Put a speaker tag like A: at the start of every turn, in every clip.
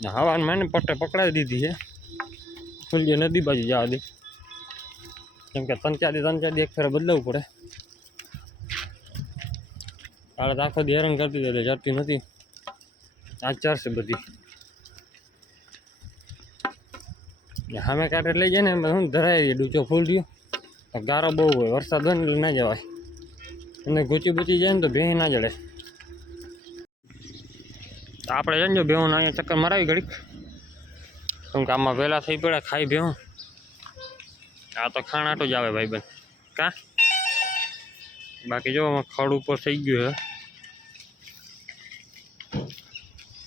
A: ને હવાનમાં એને પટ્ટે પકડાવી દીધી છે. ફૂલજી નદી બાજુ જવા દે. કેમ કે ત્રણ ચાર ત્રણ ચાર એક ફેરે બદલાવવું પડે. કાલે આખો દી હેરાન કરતી હતી જતી નથી આ ચારશે બધી. સામે કાંઠે લઈ જાય ને શું ધરાય છે ડૂચો ફૂલ ગયો ગારો બહુ હોય, વરસાદ હોય ને ના જવાય. અને ગૂંચી બૂચી જાય ને તો ભેં ના જડે. તો આપણે છે ને જો ભેહું અહીંયા ચક્કર મરાવી ઘડીક. કેમ કે આમાં વહેલા થઈ પડે ખાઈ ભેહું. આ તો ખાણાટો જ આવે ભાઈ બંધ કા? બાકી જો, આમાં ખડ ઉપર થઈ ગયું છે.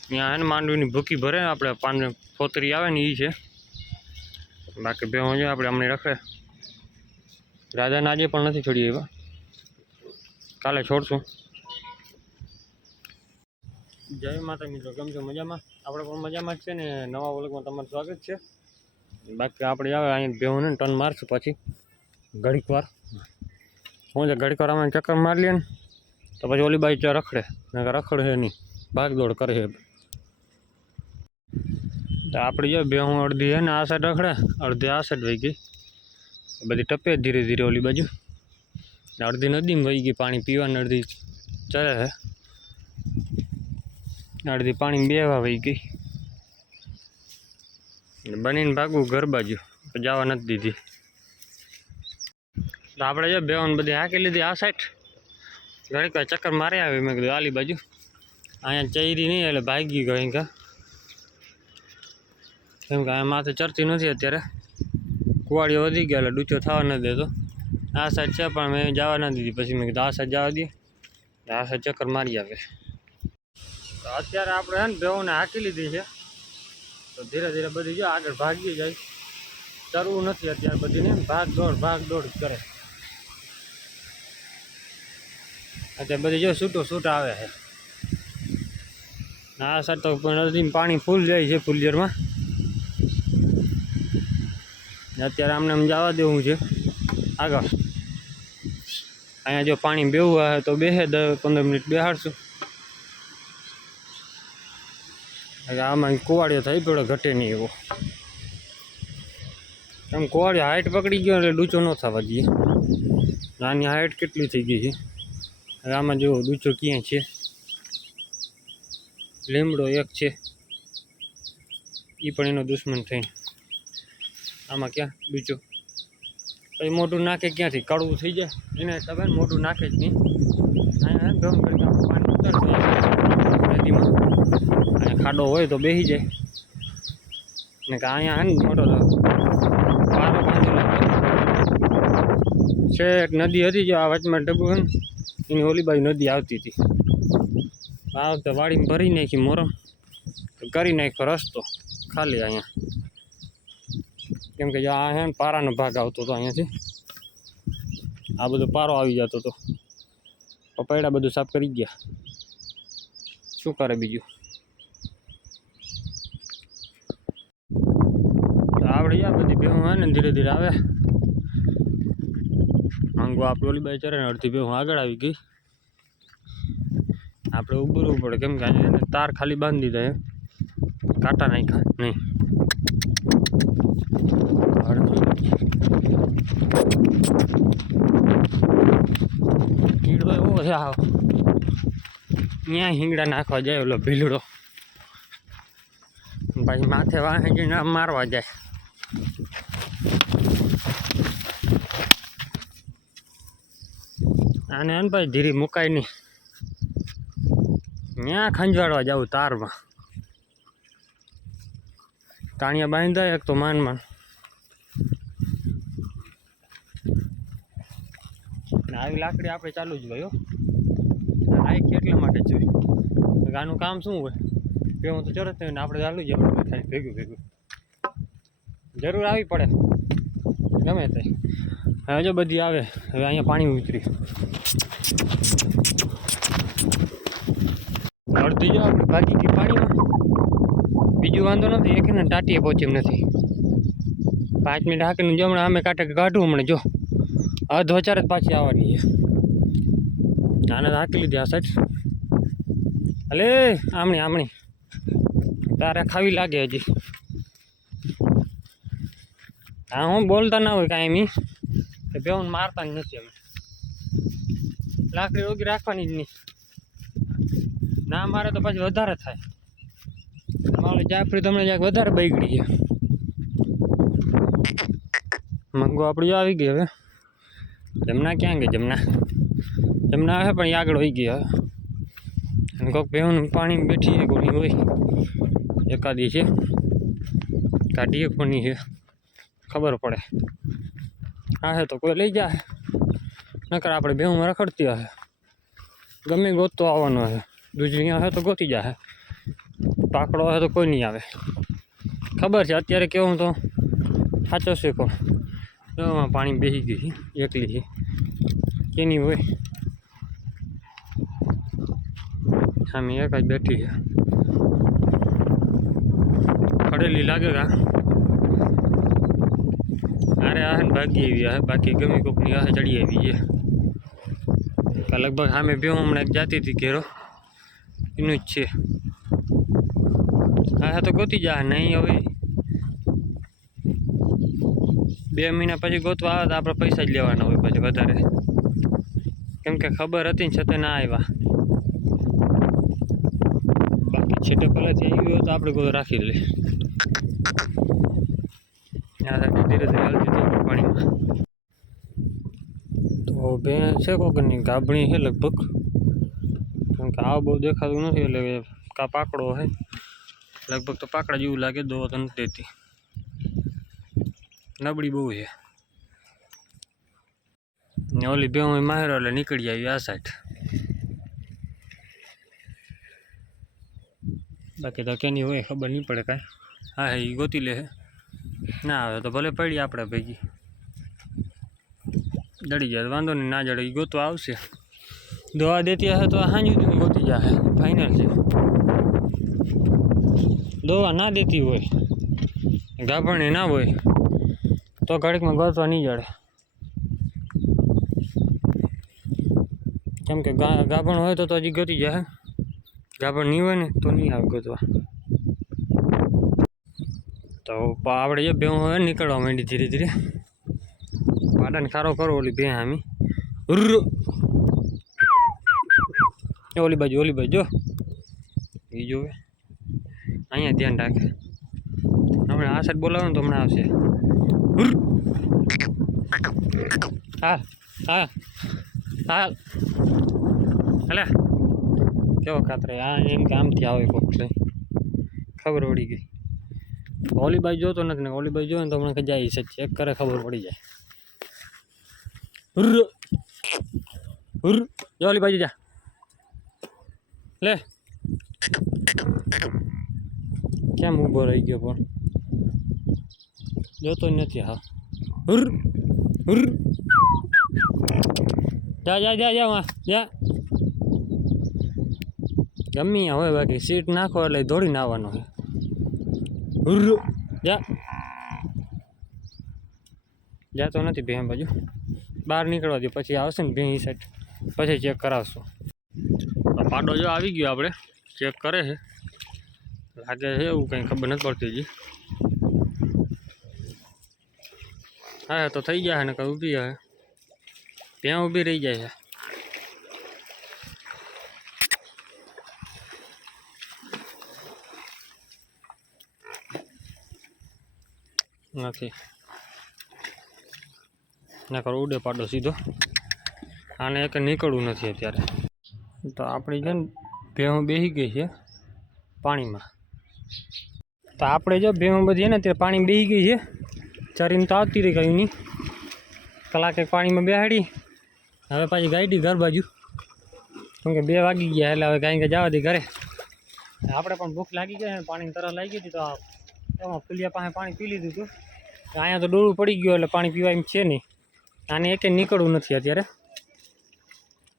A: ત્યાં હે ને માંડવીની ભૂકી ભરે ને આપણે પાન ફોતરી આવે ને એ છે. બાકી ભેહું જો આપણે હમણાં રખે રાજાને આજે પણ નથી છોડી એવા. કાલે છોડશું. જય માતા મિત્રો, કેમ છો? મજામાં? આપણે પણ મજામાં જ છે ને, નવા વર્ગમાં તમારું સ્વાગત છે. બાકી આપણે આવે અહીં ભેહું ને ટન મારશું પછી, ઘડીક વાર. હું છે ઘડીક વાર આમાં ચક્કર મારી લઈએ ને, તો પછી ઓલી બાઈ ત્યાં રખડે, નકર રખડે નહીં, ભાગદોડ કરે છે તો આપણે જો બેહું અડધી હે ને, આ સાઈડ રખડે, અડધી આ સાઈડ વહી ગઈ. બધી ટપે ધીરે ધીરે ઓલી બાજુ. ને અડધી નદીમાં વહી ગઈ, પાણી પીવાની અડધી ચાલે છે અડધી પાણી બેવા વહી ગઈ. બનીને ભાગવું ઘર બાજુ જવા નથી દીધી. તો આપણે જો બેવાન બધી હાકી લીધી આ સાઈડ. ઘડીક ચક્કર મારી આવી મેં કીધું આલી બાજુ. અહીંયા ચૈરી નહીં, એટલે ભાગી ગઈ કા. કેમ કે અહીંયા માથે ચરતી નથી અત્યારે. કુવાડીઓ વધી ગયા, એટલે ડૂચો થવા નથી દેતો. આ સાઈડ છે, પણ મેં જવા ના દીધી. પછી મેં કીધું આ સાઈડ જવા દઈએ આ સાઈડ ચક્કર મારી આવે. તો અત્યારે આપણે હે ને બેઉને હાકી લીધી છે. તો ધીરે ધીરે બધી જો આગળ ભાગી જાય. ચરવું નથી અત્યારે બધીને ભાગ દોડ ભાગ દોડ કરે. અત્યારે બધી જો છૂટો છૂટ આવે છે. ના સાઈડ તો નદીમાં પાણી ફૂલ જાય છે ફૂલજરમાં અત્યારે આમને આમ જવા દેવું છે. આગળ. અહીંયા જો પાણી બેવું આવે તો બેસે દસ પંદર મિનિટ બેહાડશું. એટલે આમાં કુવાડિયો થઈ પડે ઘટે નહીં એવો. એમ કુવાડિયો હાઈટ પકડી ગયો એટલે ડૂચો ન થવા દઈએ નાની હાઈટ કેટલી થઈ ગઈ છે? હવે આમાં જો ડૂચો ક્યાં છે? લીમડો એક છે. એ પણ એનો દુશ્મન થઈ આમાં ક્યાં ડૂચો? પછી મોટું નાખે ક્યાંથી? કડવું થઈ જાય. એના ને મોટું નાખે જ નહીં. અહીંયા ગમ કરી પાણી ઉતરતું નદીમાં અને ખાડો હોય તો બેસી જાય. ને કે અહીંયા હે ને મોટો પારો બાંધી છે એક નદી હતી જો આ વચમાં ડબ્બુ હે ને, એની ઓલી બાજુ નદી આવતી હતી. આ વખતે વાડીમાં ભરી નાખી મોરમ કરી નાખ્યો રસ્તો ખાલી અહીંયા. કેમ કે જો આ હે ને પારાનો ભાગ આવતો હતો અહીંયાથી. આ બધો પારો આવી જતો હતો પપૈડા બધું સાફ કરી ગયા. શું કરે બીજું? આવડી જાય બધી ભેહું હોય ને ધીરે ધીરે આવે. માંગો આપણે ઓલી બાજુ ચરે ને અડધી ભેહું આગળ આવી ગઈ. આપણે ઉભરવું પડે, કેમ કે એને તાર ખાલી બાંધી એમ. કાંટા નાખ્યા, નહીં. કીડો એવો છે આવો. ત્યાં હિંગડા નાખવા જાય ઓલો ભીલડો. પછી માથે વાહે જઈને મારવા જાય. આને એમ ભાઈ ધીરી મુકાય નહીં ત્યાં ખંજવાડવા જાવું તારમાં. તાણિયા બાંધાય એક તો માન માન આવી લાકડી આપણે ચાલુ જ હોય લાયક એટલા માટે જોઈએ આનું કામ શું હોય? કે હું તો ચરત આપણે ચાલુ જ આપણે ભેગું ભેગું. જરૂર આવી પડે. ગમે તે. હવે જો બધી આવે, હવે અહીંયા પાણી ઉતરી. અડધી જો આપણે ભાગી ગઈ પાણીમાં. બીજું વાંધો નથી, એક ને ટાટીએ પહોંચ્યું નથી. પાંચ મિનિટ હાકીને જો હમણાં અમે કાંઠે કાઢું હમણાં, જો. અધ વચાર જ પાછી આવવાની છે. આને હાકી લીધી આ સાઈડ અલે, આમણી આમણી. તારે ખાવી લાગે હજી. હા, હું બોલતા ના હોય કાંઈ એમ બેઉન મારતા જ નથી અમે. લાકડી ઓગી રાખવાની જ નહીં. ના મારે તો પછી વધારે થાય. મારે જાફરી તમને જ્યાંક વધારે બગડી ગયા. મંગો આપણી આવી ગઈ હવે. જમના ક્યાં ગઈ? જમના. જમના આવે પણ આગળ હોઈ ગઈ હવે. અને કોઈક બેહું પાણી બેઠી છે, કોની હોય. એકાદી છે. કાઢીએ કોની છે. ખબર પડે. આ હે તો કોઈ લઈ જાય નકર આપણે બેહું રખડતી હશે ગમે ગોતતો આવવાનો હશે દૂજરી હશે તો ગોતી જાય પાકડો હશે તો કોઈ નહીં આવે. ખબર છે, અત્યારે કેવું તો? સાચો છે કોણ? એમાં પાણી બેસી ગઈ એકલી કેની હોય? સામે એક જ બેઠી છે ખડેલી લાગે કા? અરે આ હે ને ભાગી આવી હે બાકી ગમે કોકની આ ચડી આવી છે. લગભગ સામે બે હમણાં જાતી હતી ઘેરો. એનું જ છે. હા તો ગોતી જા નહીં હવે. બે મહિના પછી ગોતવા આવે તો આપણે પૈસા જ લેવાના હોય પછી વધારે. કેમ કે ખબર હતી ને છતાં ના આવ્યા બાકી છેટે પહેલાંથી આવી હોય તો આપણે ગોતો રાખી લે. ધીરે ધીરે પાણીમાં તો બે છે કોકની ગાભણી છે લગભગ. કેમ કે આ બહુ દેખાતું નથી એટલે કા પાકડો છે લગભગ તો પાકડા જેવું લાગે દો તો નથી દેતી નબળી બહુ છે. ને ઓલી બે હું માહેરો એટલે નીકળી આવી આ સાઈડ. બાકી તો કેની હોય ખબર નહીં પડે કાંઈ. હા એ ગોતી લે ના આવે તો ભલે પડી આપણે ભેગી. જડી જાય તો વાંધો નહીં, ના જડે એ ગોતવા આવશે. દવા દેતી હશે તો હાંજ સુધી ગોતી જશે ફાઇનલ છે. દવા ના દેતી હોય ગાભણી ના હોય, તો ઘડીકમાં ગોતવા નહીં જડે. કેમ કે ગા, ગાભણ હોય તો તો હજી ગોતી જાય ગાભણ નહીં હોય ને તો નહીં આવે ગોતવા. તો પા- આપણે જે ભેં હોય ને નીકળવા માંડી ધીરે ધીરે. પાડાને ખારો કરો ઓલી આમી ઉર્ર ઓલી બાજુ ઓલી બાજુ, જો. એ જોવે અહીંયા ધ્યાન રાખે. હમણાં આ સાઈડ બોલાવો ને તો હમણાં આવશે. હા હા હા હલે. કેવો ખાતરે? આ એમ કામથી આવે કોક છે. ખબર પડી ગઈ. ઓલી બાજુ જોતો નથી ને ઓલી બાજુ જોવે ને તો હમણાં જાય છે ચેક કરે, ખબર પડી જાય. ઓલી બાજુ જા લે કેમ ઊભો રહી ગયો પણ જોતો નથી હા હુર્ર હુર્ર જા જા જા જા વાં જા ગમી હોય બાકી સીટ નાખો એટલે દોડીને આવવાનો છે હુર્ર જા જાતો નથી ભેં બાજુ બહાર નીકળવા દે પછી આવશે ને ભેં સાઈડ પછી ચેક કરાવશું. તો પાડો જો આવી ગયો આપણે. ચેક કરે છે. લાગે છે એવું કંઈ ખબર નથી પડતી હજી. હા તો થઈ જાય ને કંઈ ઊભી જાય ત્યાં ઊભી રહી જાય છે. નથી. નકર ઉડે પાડો સીધો. આને એક નીકળવું નથી અત્યારે. તો આપણી છે ને, ભેહું બેસી ગઈ છે પાણીમાં. તો આપણે જો ભેહું બધી ને અત્યારે પાણી બેસી ગઈ છે. ચરીને તો આવતી રહી ગયું નહીં. કલાકે પાણીમાં બેહાડી, હવે પાછી ગાઈડી ઘર બાજુ. કેમ કે બે વાગી ગયા એટલે હવે ગાય જવા દે ઘરે. આપણે પણ ભૂખ લાગી ગઈ ને પાણીની તરફ લાગી હતી તો એમાં ફૂલિયા પાસે પાણી પી લીધું હતું. અહીંયા તો ડોળું પડી ગયું એટલે પાણી પીવા એમ છે નહીં. આને એકે નીકળવું નથી અત્યારે.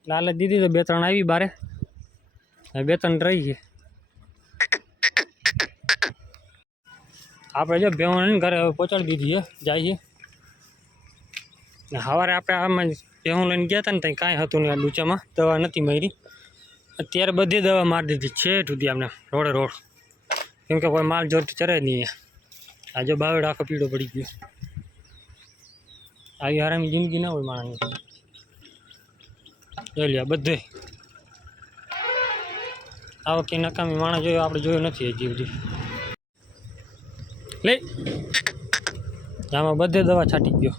A: લાલચ દીધી તો બે ત્રણ આવી બારે. બે ત્રણ રહી ગઈ આપણે જો ભેવણ ઘરે હવે પહોંચાડી દીધી છે, જાય છે. સવારે આપણે આમાં ભેહું લઈને ગયા હતા ને ત્યાં કાંઈ હતું નહીં આ ડૂચામાં, દવા નથી મારી. અત્યારે બધી દવા મારી દીધી છે સુધી આપણે, રોડે રોડ. કેમ કે કોઈ માલ જોરથી ચરે નહીં આ જો બાવડ આખો પીળો પડી ગયો. આવી આરામની જિંદગી ના હોય માણસની. જોઈ લ્યા બધે. આ વખતે નકામી માણસ જોયો, આપણે જોયો નથી હજી હજી લે. આમાં બધે દવા છાંટી ગયો.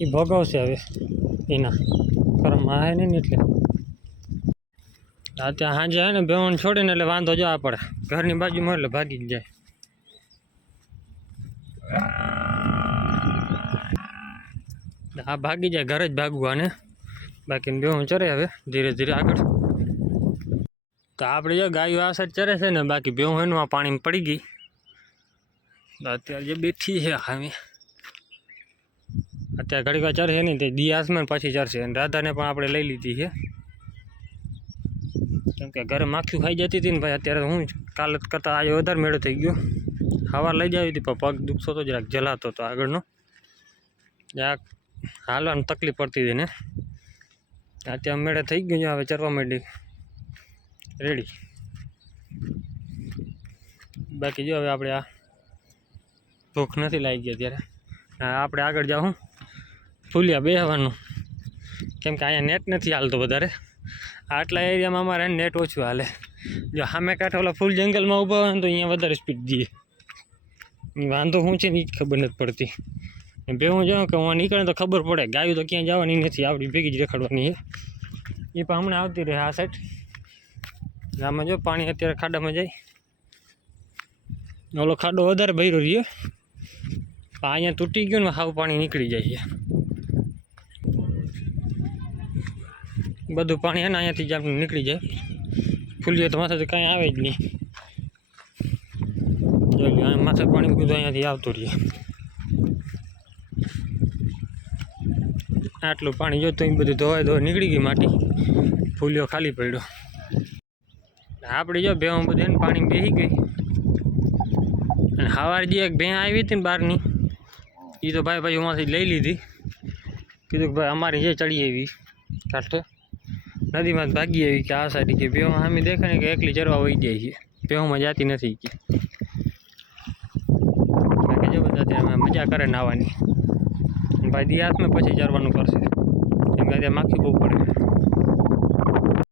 A: એ ભોગવશે હવે, એના. કરમ આ નહીં ને એટલે. રાતે સાંજે હે ને બેવન છોડીને એટલે વાંધો જવા પડે. ઘરની બાજુમાં એટલે ભાગી જ જાય. આ ભાગી જાય, ઘરે જ ભાગવું આને. બાકી હું ચરે હવે, ધીરે ધીરે આગળ. તો આપણે જો ગાયો આ સાઈડ ચરે છે ને, બાકી બેવું એનું આ પાણીમાં પડી ગઈ. અત્યારે જે બેઠી છે હામે. અત્યારે ઘડીક વાર ચરશે નહીં, તે દી આસમાન પાછી ચરશે. અને રાધાને પણ આપણે લઈ લીધી છે. કેમ કે ઘરે માખી ખાઈ જતી હતી ને ભાઈ, અત્યારે હું કાલ કરતાં આજે વધારે મેળો થઈ ગયો. હવા લઈ જાવી હતી, પણ પગ દુખતો તો જરાક જલાતો હતો આગળનો. જરાક હાલવાની તકલીફ પડતી હતી ને. અત્યારે મેળે થઈ ગયું છે, હવે ચરવા માંડી. રેડી બાકી જો હવે આપણે આ ભૂખ નથી લાગી ગઈ અત્યારે આપણે આગળ જાઉં. ફૂલિયા બેહવાનું. કેમ કે અહીંયા નેટ નથી હાલતું વધારે. આટલા એરિયામાં અમારે નેટ ઓછું હાલે. જો સામે કાંઠે ઓલા ફૂલ જંગલમાં ઊભા હોય ને તો અહીંયા વધારે સ્પીડ જઈએ. વાંધો શું છે ને એ ખબર નથી પડતી. ને બે હું જાઉં કે હું નીકળે તો ખબર પડે. ગાયું તો ક્યાંય જવાની નથી આપણી ભેગી જ રખડવાની એ પણ હમણાં આવતી રહે આ સાઈડ આમાં જો પાણી અત્યારે ખાડામાં જાય. ઓલો ખાડો વધારે ભર્યો રહ્યો. પણ અહીંયા તૂટી ગયું ને હાવ પાણી નીકળી જાય છે. બધું પાણી એના અહીંયાથી જ આપણને નીકળી જાય. ફૂલીએ તો માથેથી કાંઈ આવે જ નહીં. માથે પાણી બધું અહીંયાથી આવતું રહે આટલું પાણી જોતું એ બધું ધોવાય ધોવાય નીકળી ગઈ માટી. ફૂલ્યો ખાલી પડ્યો. આપણે જો ભેવા બધું એને પાણી બેસી ગઈ. અને સવારે જે એક ભેં આવી હતી ને બહારની એ તો ભાઈ ભાઈ ઉમાંથી લઈ લીધી. કીધું કે ભાઈ અમારી જે ચડી આવી કાંઠે નદીમાં ભાગી આવી કે આ સાઈડ કે ભેવા સામે દેખે ને કે એકલી ચરવા વહી જાય છે. ભેવામાં જાતી નથી કે. જો બધા મજા કરે નાવાની ભાઈ દિયાસમાં પછી ચરવાનું કરશે. કેમ કે ત્યાં માખી બહુ પડે.